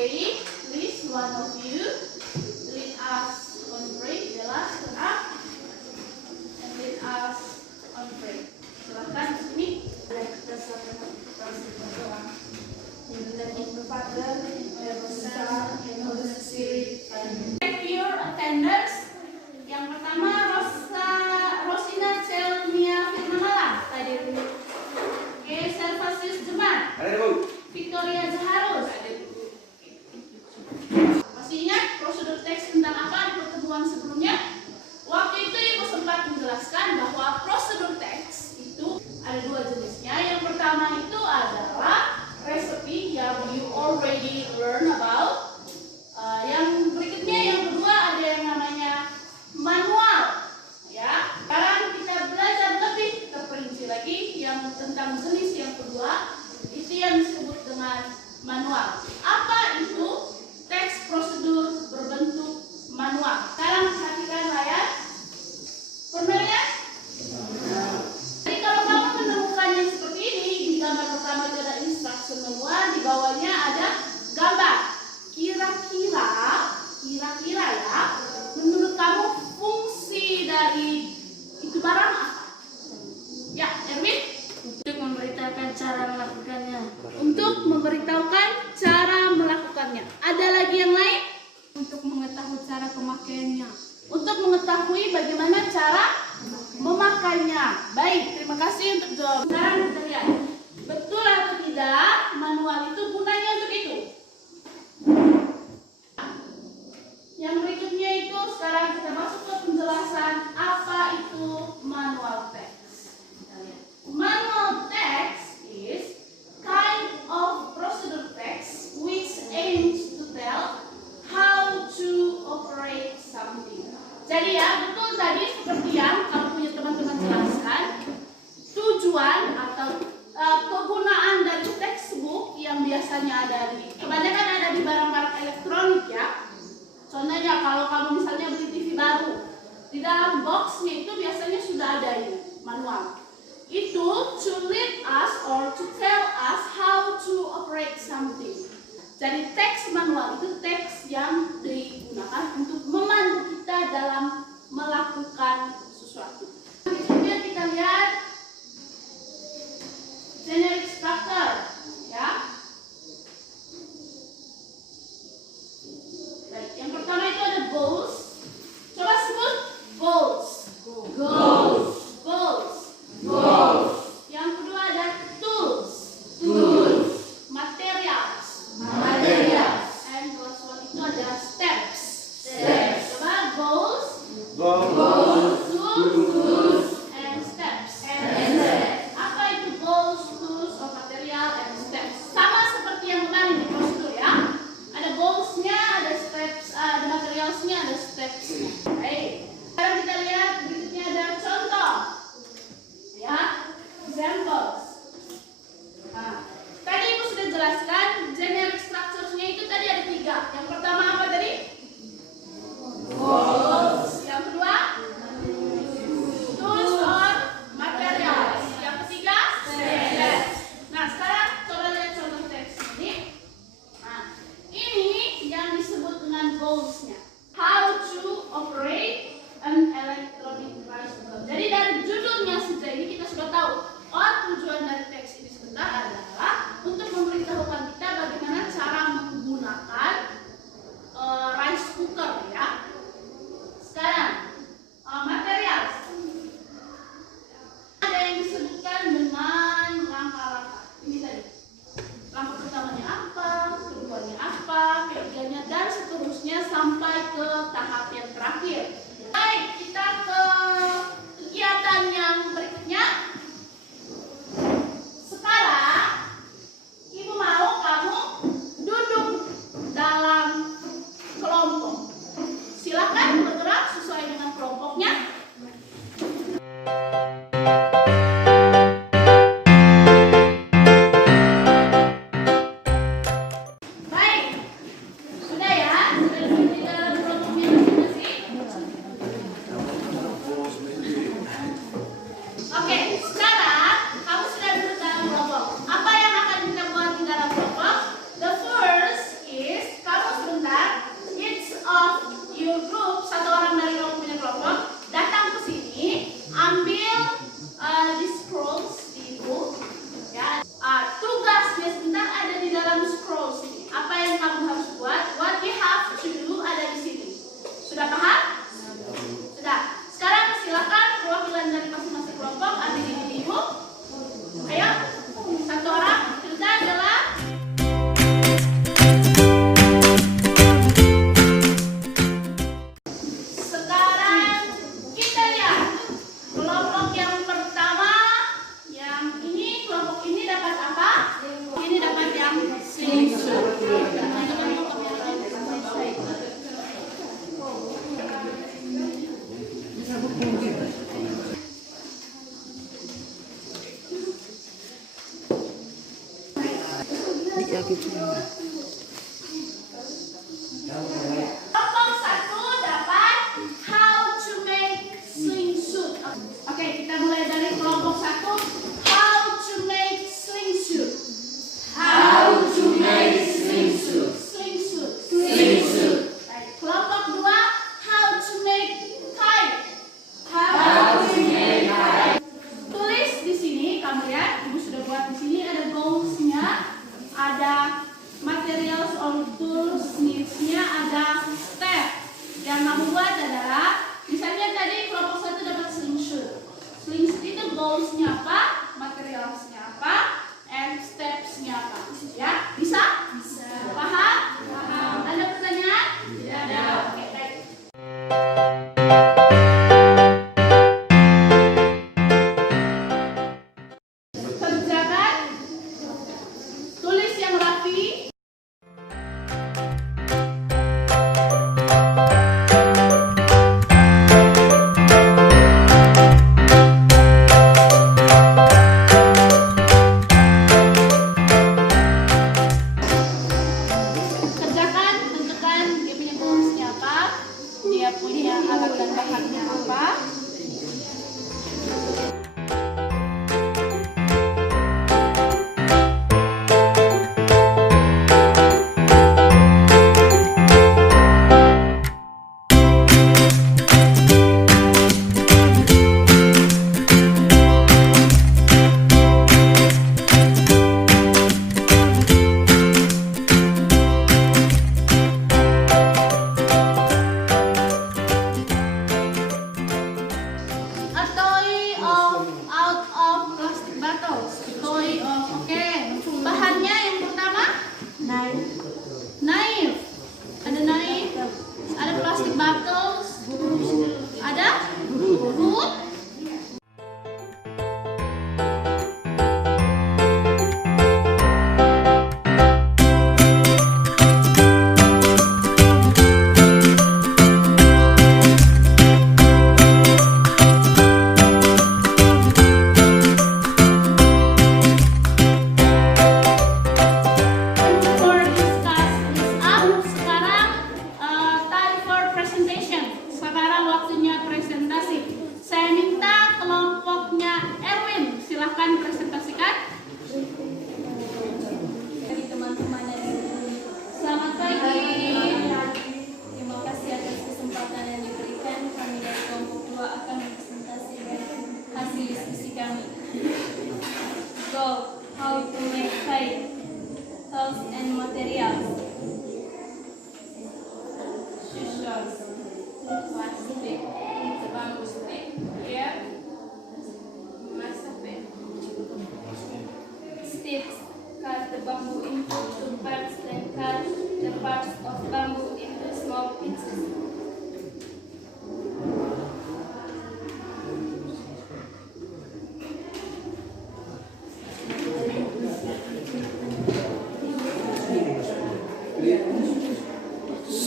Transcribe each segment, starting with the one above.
today, please one of you lead us on pray. Bella, stand up and lead us on pray. Silakan di sini. Kita berdoa. In the name of the Father, and of the Son, and of the Spirit. Amen. Check your attendance. Yang pertama Rosina Celmia Firmanala. Hadir. Oke, Servasius Jeman. Victoria Zaharus. Masih ingat prosedur teks tentang apa di pertemuan sebelumnya? Waktu itu Ibu sempat menjelaskan bahwa prosedur teks itu ada dua jenisnya. Yang pertama itu adalah recipe yang you already learn about. Yang berikutnya yang kedua ada yang namanya manual. Ya, sekarang kita belajar lebih terperinci lagi yang tentang jenis yang kedua. Itu yang disebut dengan manual. Apa itu teks prosedur berbentuk manual? Sekarang perhatikan layar. Pernah lihat? Jadi kalau kamu menemukannya seperti ini, di gambar pertama itu ada instruction manual, di bawahnya ada gambar. Kira-kira ya, menurut kamu fungsi dari itu barang apa? Ya, Erwin? Untuk memberitahukan cara melakukannya. Untuk memberitahukan cara melakukannya. Ada lagi yang lain? Untuk mengetahui cara pemakaiannya. Untuk mengetahui bagaimana cara memakainya. Baik, terima kasih untuk jawab. Sekarang kita lihat, betul atau tidak manual itu gunanya untuk itu? Yang berikutnya itu sekarang kita masuk ke penjelasan apa itu manual text. Kita lihat. Manual text is kind of procedure text which aims to tell how to operate something. Jadi ya, betul tadi seperti yang kamu punya teman-teman jelaskan, tujuan atau kegunaan dari textbook yang biasanya ada di, kebanyakan ada di barang-barang elektronik ya. Contohnya kalau kamu misalnya beli TV baru, di dalam boxnya itu biasanya sudah ada ini manual. Itu to lead us or to tell us how to operate something. Jadi teks manual itu teks yang digunakan untuk memandu kita dalam melakukan sesuatu. Berikutnya kita lihat generic structure, ya. Baik, yang pertama itu ada goals. Coba sebut goals. Goals. Goals. Goals. Yang kedua ada tools. Tools. Materials. Materials. And last one itu ada steps. Steps. Coba goals. Goals. Tools. And steps. And steps. Apa itu goals, tools, or material, and steps? Sama seperti yang kemarin di prosedur ya. Ada goalsnya, ada steps, ada materialsnya, ada stepsnya. Baik. Sekarang kita lihat berikutnya ada contoh. Ya, examples. Nah, tadi Ibu sudah jelaskan generic structures-nya itu tadi ada 3. Yang pertama apa tadi? Goals. Yang kedua? Tools or materials. Yang ketiga? Steps. Nah, sekarang coba lihat contoh teks ini. Nah, ini yang disebut dengan goals-nya. How to operate an electronic rice cooker. Jadi dari judulnya saja ini kita sudah tahu. Oh, tujuan dari teks ini sebentar adalah untuk memberitahukan kita bagaimana cara menggunakan rice cooker ya. Sekarang material. Ada yang disebutkan dengan langkah-langkah. Ini tadi. Langkah pertamanya apa, keduanya apa, ketiganya dan seterusnya sampai Kelompok 1 dapat how to make swimsuit. Oke, kita mulai dari kelompok 1. How to make swimsuit. How to make swimsuit. Swimsuit. Baik, kelompok 2. How to make kite. How to make kite. Tulis di sini, kamu lihat, Ibu sudah buat di sini ada goals-nya, ada materials or tools needs-nya, ada step. Yang kamu buat adalah, misalnya tadi kelompok 1 dapat slingshot. Slingshot itu goals-nya apa, materials-nya apa, and steps-nya apa. Ya, bisa? Bisa. Paham? Paham. Ada pertanyaan? Tidak ada. Oke, baik. Kerjakan. Tulis yang rapi. Kerjakan, tentukan dia punya goalsnya apa, dia punya alat dan bahannya apa. A toy out of plastic bottles. Toy of, oke. Bahannya yang pertama, knife. Ada knife, ada plastic bottles, ada wood. For discuss this up, sekarang time for presentation. Sekarang waktunya presentasi. Saya minta kelompoknya Erwin, silahkan presentasikan. Bagi teman-teman yang Selamat pagi. terima kasih atas kesempatan yang diberikan. Kami dari kelompok 2 akan mempresentasikan hasil diskusi kami. Go, how to make kite, tools and materials. Scissors, one stick, bamboo stick, here, massapin. Sticks, cut the bamboo into 2 parts, then cut the parts of bamboo into small pieces.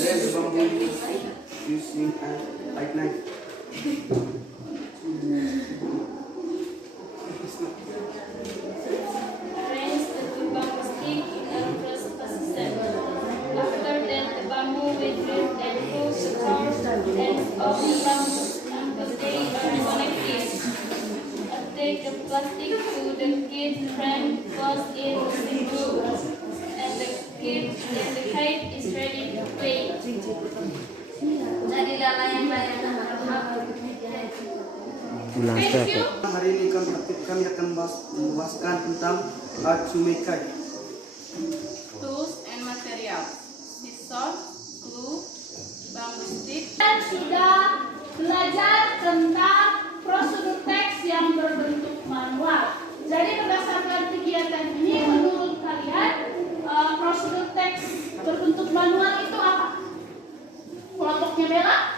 Then the bamboo is using a light knife. Arrange the 2 bamboo sticks in a cross position. After that, the bamboo will drift and pull the ends of the bamboo until they are connected. Attach the plastic to the kit frame, close it with glue, and the kite is ready to play. Jadilah layang-layang Thank you. Hari ini kami akan membahaskan tentang how to make kite. Tools and materials, scissors, glue, bamboo stick. Kita sudah belajar tentang prosedur teks yang berbentuk manual. Jadi berdasarkan kegiatan ini, menurut kalian prosedur teks berbentuk manual itu apa? Kelompoknya Bella?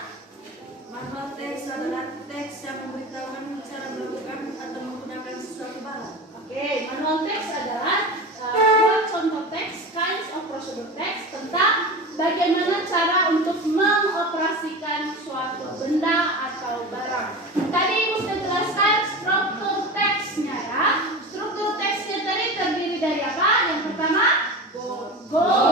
Manual teks adalah teks yang memberitahukan cara melakukan atau menggunakan sesuatu barang. Oke, manual teks adalah dua contoh teks, kinds of procedure text, tentang bagaimana cara untuk mengoperasikan suatu benda atau barang. Tadi Ibu sudah jelaskan struktur teksnya ya. Struktur teksnya tadi terdiri dari apa? Yang pertama, Go.